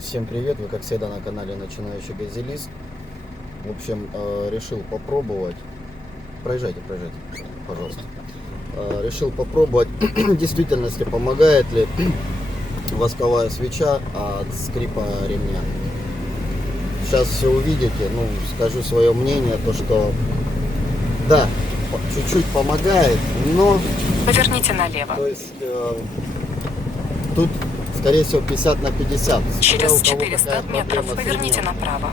Всем привет, вы как всегда на канале Начинающий Газелист. В общем, решил попробовать. Проезжайте, пожалуйста. Решил попробовать, в действительности помогает ли восковая свеча от скрипа ремня. Сейчас все увидите, скажу свое мнение, то что да, чуть-чуть помогает, но... Поверните налево. То есть тут скорее всего 50 на 50. Через 400 метров поверните направо.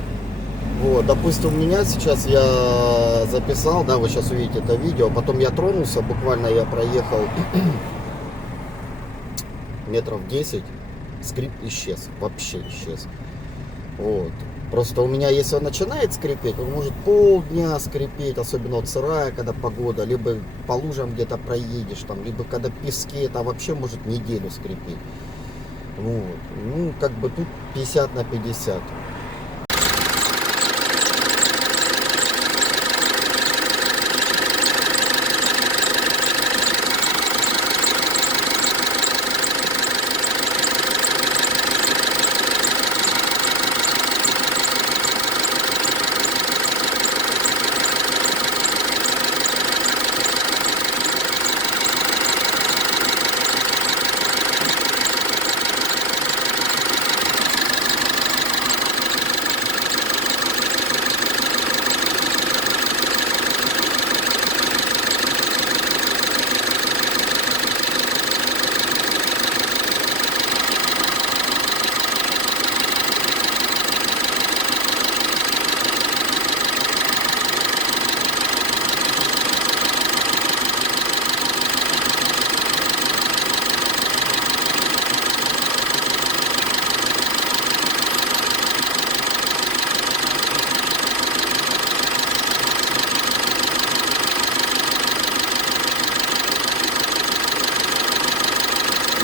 Вот, допустим, у меня сейчас я записал, да, вы сейчас увидите это видео, потом я тронулся, буквально я проехал метров 10, скрип исчез, вообще исчез. Вот. Просто у меня, если он начинает скрипеть, он может полдня скрипеть, особенно вот сырая, когда погода, либо по лужам где-то проедешь, там, либо когда пески, это вообще может неделю скрипеть. Вот. Как бы тут 50 на 50.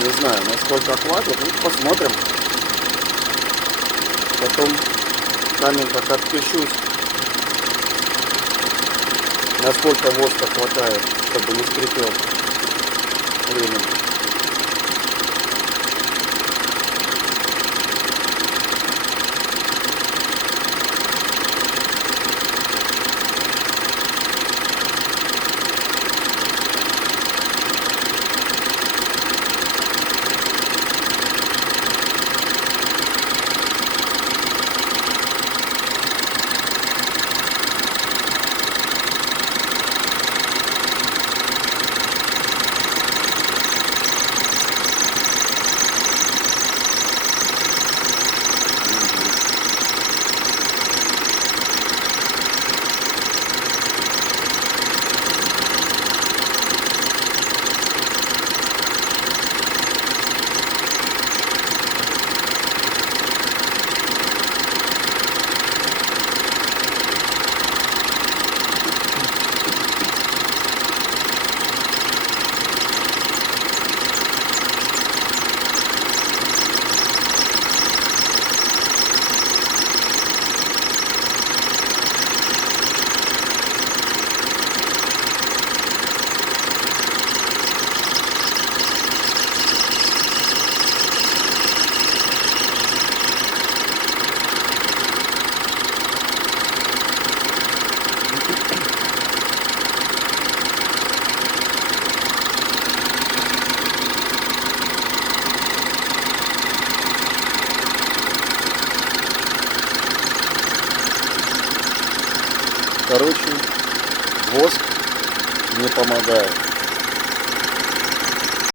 Не знаю, насколько хватит, посмотрим. Потом каменько отпишусь, насколько воска хватает, чтобы не скрипел ремень. Короче, воск не помогает.